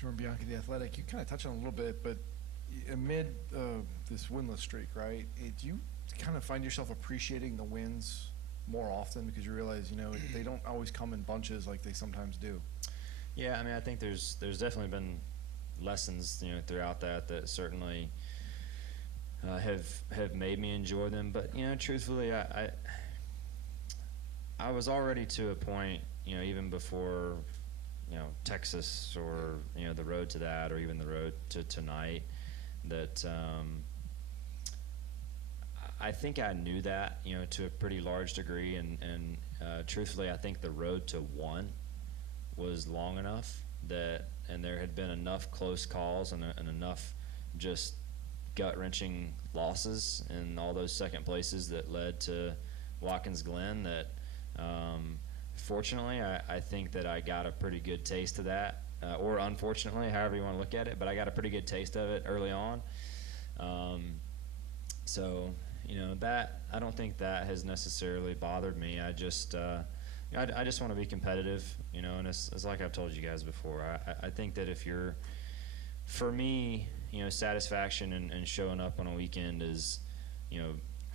Jordan Bianchi, The Athletic. You kind of touched on it a little bit, but amid this winless streak, right, do you kind of find yourself appreciating the wins more often because you realize, they don't always come in bunches like they sometimes do? Yeah, I mean, I think there's definitely been lessons, throughout that certainly have made me enjoy them. But, truthfully, I was already to a point, even before, Texas or, the road to that or even the road to tonight, that I think I knew that, to a pretty large degree. And truthfully, I think the road to one was long enough and there had been enough close calls and enough just gut-wrenching losses in all those second places that led to Watkins Glen that fortunately I think that I got a pretty good taste of that, or unfortunately, however you want to look at it, but I got a pretty good taste of it early on. So that I don't think that has necessarily bothered me. I just I just want to be competitive, and it's like I've told you guys before. I think that if you're, for me, satisfaction and showing up on a weekend is,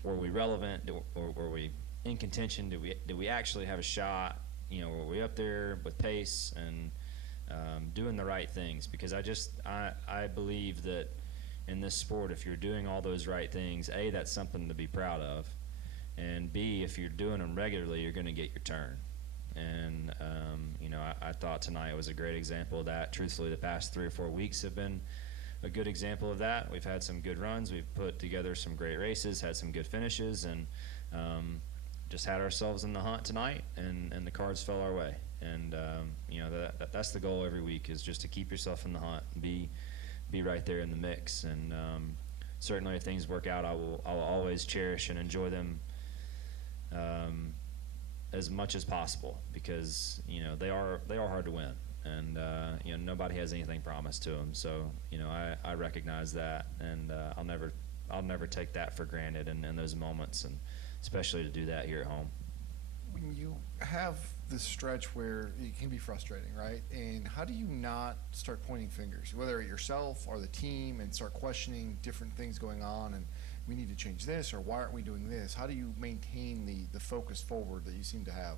were we relevant? Or were we in contention? Did we actually have a shot? Were we up there with pace and doing the right things? Because I believe that in this sport, if you're doing all those right things, A, that's something to be proud of, and B, if you're doing them regularly, you're going to get your turn. And I thought tonight was a great example of that. Truthfully, the past 3 or 4 weeks have been a good example of that. We've had some good runs. We've put together some great races, had some good finishes, and just had ourselves in the hunt tonight, and the cards fell our way. And that's the goal every week, is just to keep yourself in the hunt and be right there in the mix. And certainly if things work out, I'll always cherish and enjoy them as much as possible, because they are hard to win, and nobody has anything promised to them. So I recognize that, and I'll never take that for granted in those moments, and especially to do that here at home. When you have this stretch where it can be frustrating, right? And how do you not start pointing fingers, whether at yourself or the team, and start questioning different things going on, and we need to change this, or why aren't we doing this? How do you maintain the focus forward that you seem to have?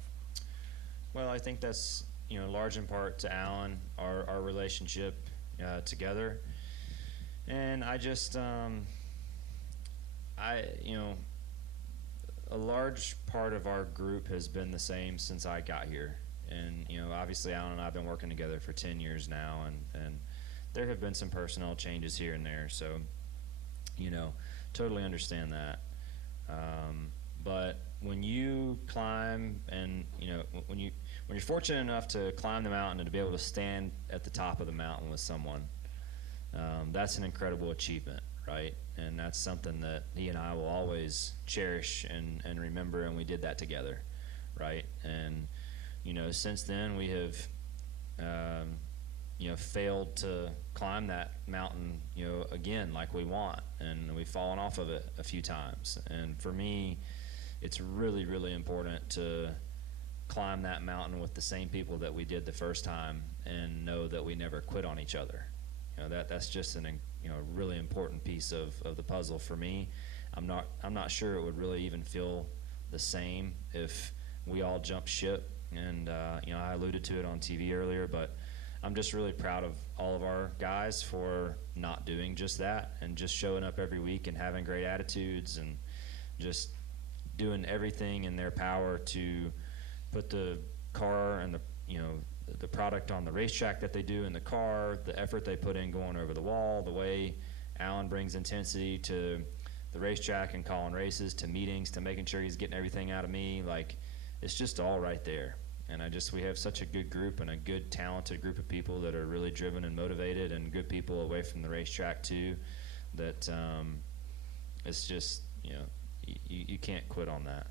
Well, I think that's large in part to Alan, our relationship together, and I just a large part of our group has been the same since I got here. And, obviously Alan and I have been working together for 10 years now, and there have been some personnel changes here and there. So, totally understand that. But when you climb and, when you're fortunate enough to climb the mountain and to be able to stand at the top of the mountain with someone, that's an incredible achievement, right? And that's something that he and I will always cherish and remember, and we did that together, right? And, since then we have, failed to climb that mountain, again, like we want, and we've fallen off of it a few times. And for me, it's really, really important to climb that mountain with the same people that we did the first time, and know that we never quit on each other. That's just an really important piece of the puzzle for me. I'm not sure it would really even feel the same if we all jumped ship. And I alluded to it on TV earlier, but I'm just really proud of all of our guys for not doing just that, and just showing up every week and having great attitudes, and just doing everything in their power to put the car and the product on the racetrack that they do in the car, the effort they put in going over the wall, the way Alan brings intensity to the racetrack and calling races, to meetings, to making sure he's getting everything out of me. Like, it's just all right there. And we have such a good group, and a good, talented group of people that are really driven and motivated, and good people away from the racetrack too, that it's just, you can't quit on that.